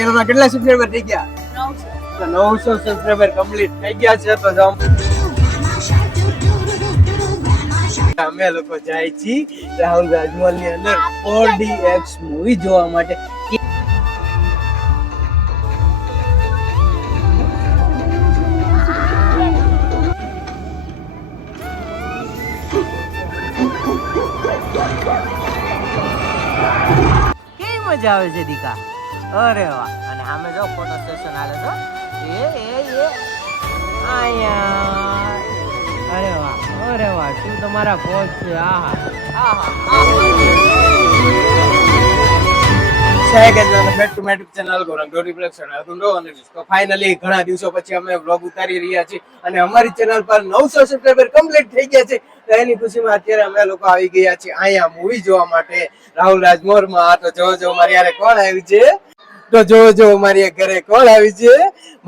ચેનલમાં કેટલા સબસ્ક્રાઇબર થઈ ગયા? 900 સબસ્ક્રાઇબર કમ્પ્લીટ થઈ ગયા છે. તો જાઓ અમે લોકો જાય છીએ રાહુલ રાજમહલ ની અંદર 4DX મૂવી જોવા માટે. કેવી મજા આવે છે દીકા? અરે વાહ. અને સામે જો ફોટો સેશન હાલે છો. એ આયા. અરે વાહ શું તમારા પોઝ છે. ફાઇનલી ઘણા દિવસો પછી અમે વ્લોગ ઉતારી રહ્યા છીએ અને અમારી ચેનલ પર 900 સબસ્ક્રાઇબર કમ્પ્લીટ થઈ ગયા છે. તો એની ખુશીમાં અત્યારે અમે લોકો આવી ગયા છીએ અહીંયા મૂવી જોવા માટે રાહુલ રાજમહલમાં. તો જો મારી યારે કોણ આવ્યું છે? તો જો મારી ઘરે કોણ આવી છે?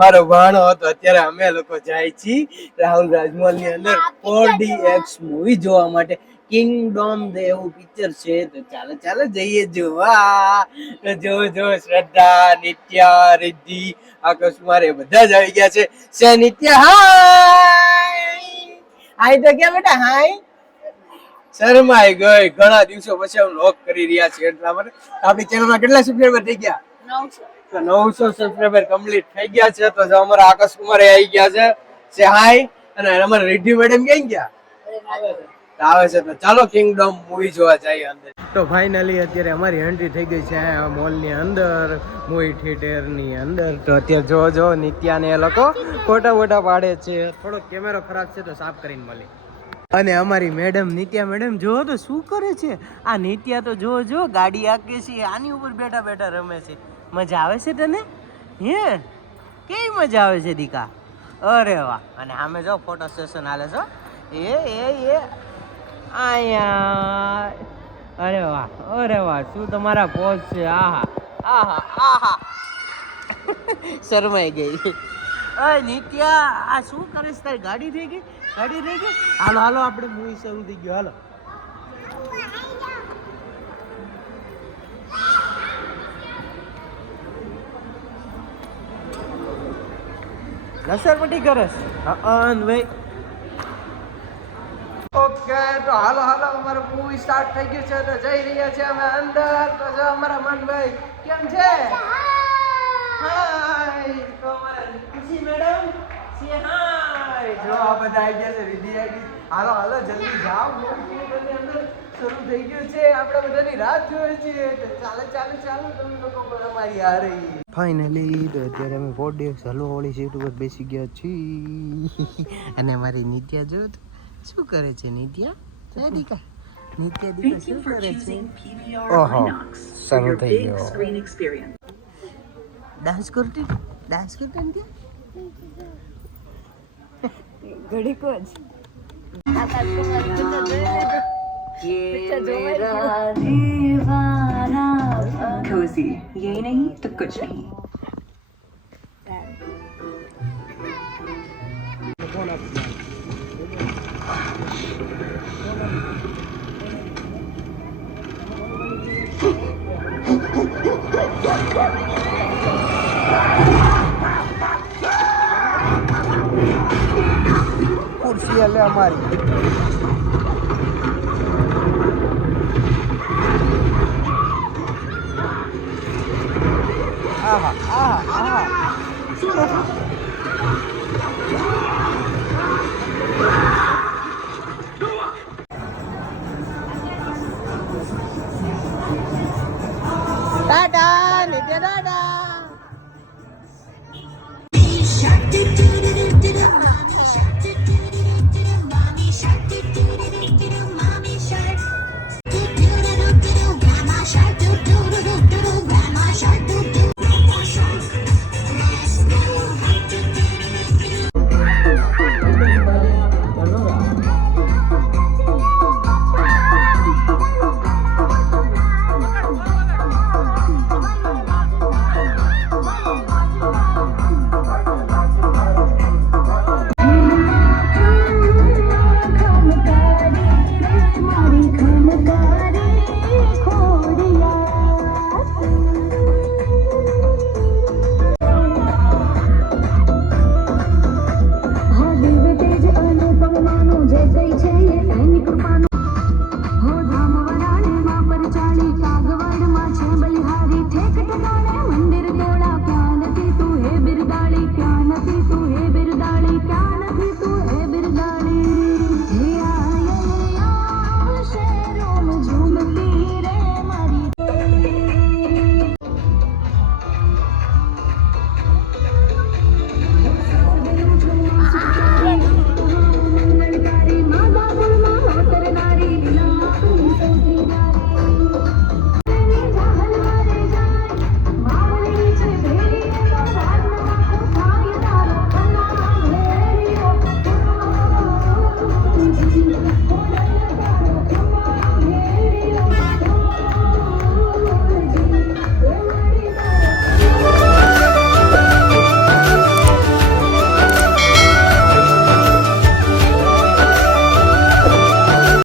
મારો ભાણો. તો અત્યારે અમે લોકો જાય છીએ રાહુલ રાજમહલ ની અંદર 4DX મૂવી જોવા માટે. કિંગડોમ એવું પિક્ચર છે. તો ચાલો જઈએ જોવા. તો જો શ્રદ્ધા, નિત્યા, રિદ્ધિ, આકાશ કુમાર એ બધા જ આવી ગયા છે. નિત્યા હાય તો ક્યાં બેટા? હાય શરમાઈ ગઈ. ઘણા દિવસો પછી અમે વ્લોગ કરી રહ્યા છીએ એટલા માટે. આપણી ચેનલમાં કેટલા સબસ્ક્રાઇબર થઈ ગયા? 900 સબસ્ક્રાઇબર કમ્પ્લીટ થઈ ગયા છે. તો જો અમારા આકાશ કુમાર આવી ગયા છે હાય. અને અમારા રિદ્ધિ મેડમ ક્યાં ગયા? આવે છે. તો ચાલો કિંગડમ મૂવી જોવા જઈએ અંદર. તો ફાઇનલી અત્યારે અમારી એન્ટ્રી થઈ ગઈ છે મોલ ની અંદર, મૂવી થિયેટર ની અંદર. તો અત્યારે જો નિત્યા ને એ લોકો ફોટા પાડે છે. થોડો કેમેરો ખરાબ છે તો સાફ કરીને મળે. અને અમારી મેડમ નિત્યા મેડમ જો તો શું કરે છે? આ નિત્યા તો જો ગાડી આકે છે, આની ઉપર બેઠા રમે છે. મજા આવે છે તને? હે કેવી મજા આવે છે દીકા? અરે વાહ. અને સામે જો ફોટો સેશન હાલે છો. એ આયા. અરે વાહ શું તમારા પોઝ છે. આહા શરમાઈ ગઈ. નિત્યા આ શું કરે છે? તારી ગાડી થઈ ગઈ? હાલો આપણે મૂવી શરૂ થઈ ગયો. હાલો લસરપટ્ટી કરસ. ભાઈ ઓકે. તો હાલો અમારું મૂવી સ્ટાર્ટ થઈ ગયું છે. તો જઈ રહ્યા છે અમે અંદર. તો જો અમારા મનભાઈ કેમ છે? હાય. તો અમારા ખુશી મેડમ સે હાય. જો આ બધા આવી ગયા છે. વિધિ આવી. હાલો જલ્દી જાઓ. મૂવી અંદર શરૂ થઈ ગયું છે. આપણે બધાની રાત જોઈએ છીએ. તો ચાલો તમે લોકો પર અમારી આ રહી. ફાઇનલી તો અત્યારે અમે 4DX હલવાવાળી સીટ ઉપર બેસી ગયા છીએ. અને અમારી નિત્યા જો શું કરે છે? નિત્યા દીકા શું કરે છે? ઓહો શરૂ થઈ ગયો. ડાન્સ કરતી ઘડી કો જ cozy, ये नहीं तो कुछ नहीं. कुर्सी है हमारी. Dadah, Nitya dadah.